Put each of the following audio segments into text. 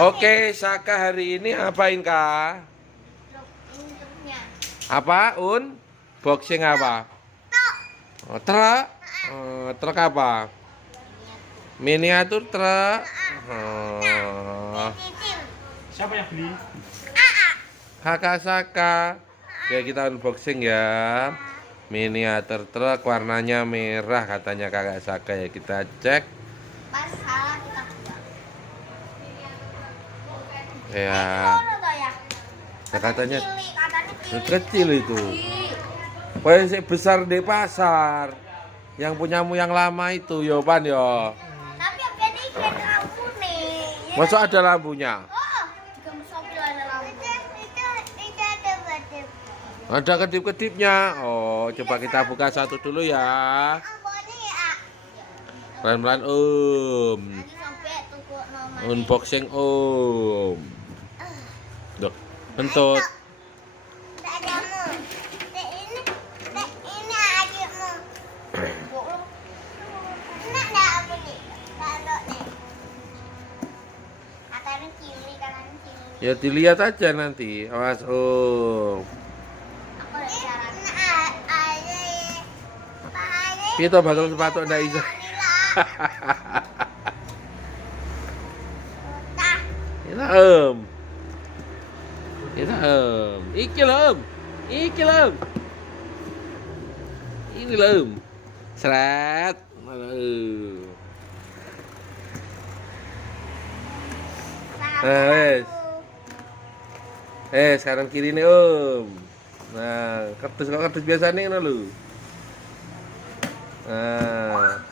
Oke, Saka hari ini apain Kak? Apa? Boxing apa? Oh, truk. Truk apa? Miniatur truk. Oh. Siapa yang beli? Kakak Saka. Oke, kita unboxing ya. Miniatur truk warnanya merah katanya Kakak Saka ya. Kita cek. Pas salah kita buang. Ya. Nah, katanya kecil itu. Yang besar di pasar. Yang punyamu yang lama itu, yo Pan yo. Tapi ini kan lampu nih. Masa ada lampunya? Oh, juga mobil ada lampu. Itu ada badut. Ada kedip-kedipnya. Oh, coba kita buka satu dulu ya. Ambone ya. Pelan-pelan Nanti sampai tuku nomor. Unboxing Duh, kentut. Tak ada mu. Ini adikmu. Enak dah apa ni? Kalau ni. Kanan kiri, kanan kiri. Ya dilihat aja nanti. Awas Aku dah jalan. Kita bakal sepatu ndak iso. Kita Kita Iki lho Iki lho. Ini lho. Seret. Wes. Sekarang kiri nih Nah, kertas biasa nih lho. Nah.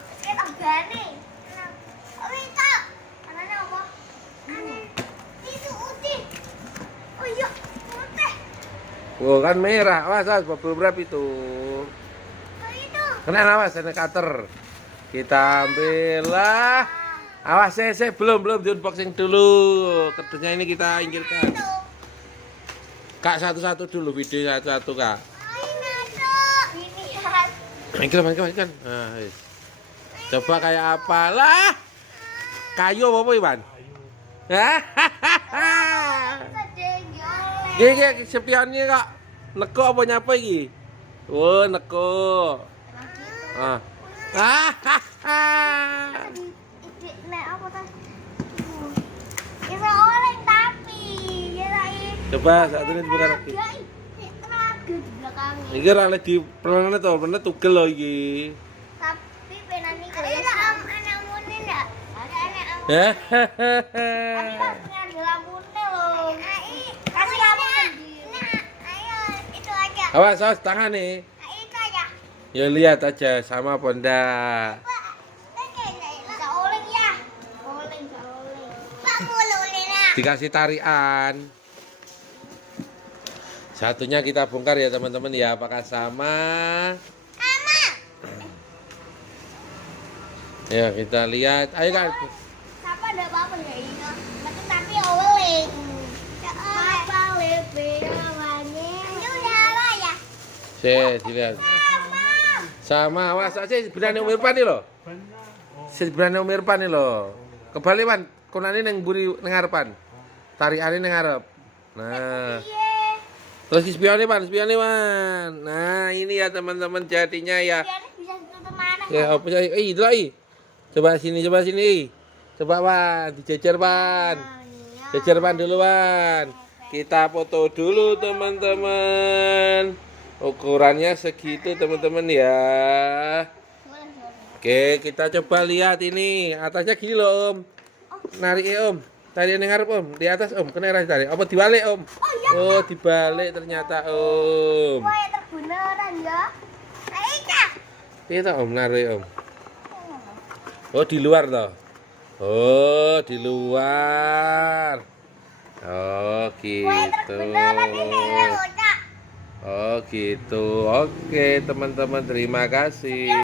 Oh kan merah, awas beberapa itu. Kena awas, ada cutter. Kita ambil lah. Awas, saya belum di unboxing dulu. Kertasnya ini kita inggirkan. Kak satu-satu dulu video satu-satu Kak. Ikan. Nah, coba kayak apa lah? Kayu apa Iwan? Gigi spionnya Kak. Neko apa nyapa iki? Oh, neko. Coba satu ini bukan lagi. Iki ora lagi pelane to, bener tugel lho iki. Tapi penani kayak anakmu ndak? Ada anak. Tapi ada lampunya loh. Kasih kamu nah, ayo itu aja. Awas tangan nih. Nah, itu aja. Ya lihat aja sama apa enggak. Bisa oleng ya. Oleng. Pak mau oleng lah. Dikasih tarian. Satunya kita bongkar ya teman-teman ya, apakah sama? Sama. Ya kita lihat. Ayo Kak. Siapa ada apa-apa ya ini? Tapi oleng. Apa lebih namanya? Itu apa ya? Dilihat. Sama, awas aja berani umir pan nih loh. Berani umir pan nih loh. Kebalik Wan, konane nang mburi nang ngarepan. Tarikane nang ngarep. Nah. Terus spionnya Wan. Nah, ini ya teman-teman jadinya ya. Bisa tutup mana? Ya, apa sih? Itu lagi. Coba sini. Coba Wan, dijejer Wan. Jejer Wan dulu Wan. Kita foto dulu teman-teman. Ukurannya segitu teman-teman ya. Oke, kita coba lihat ini. Atasnya gini loh Om. Narik Om. Tadi yang ngarep Om. Di atas Om. Kena rasa tadi. Apa dibalik Om? Oh, dibalik ternyata Om. Wah, ya terbeneran ya. Aika. Itu Om narik Om. Oh, di luar toh. Oh, di luar. Oh, gitu. Oh gitu. Oke teman-teman, terima kasih.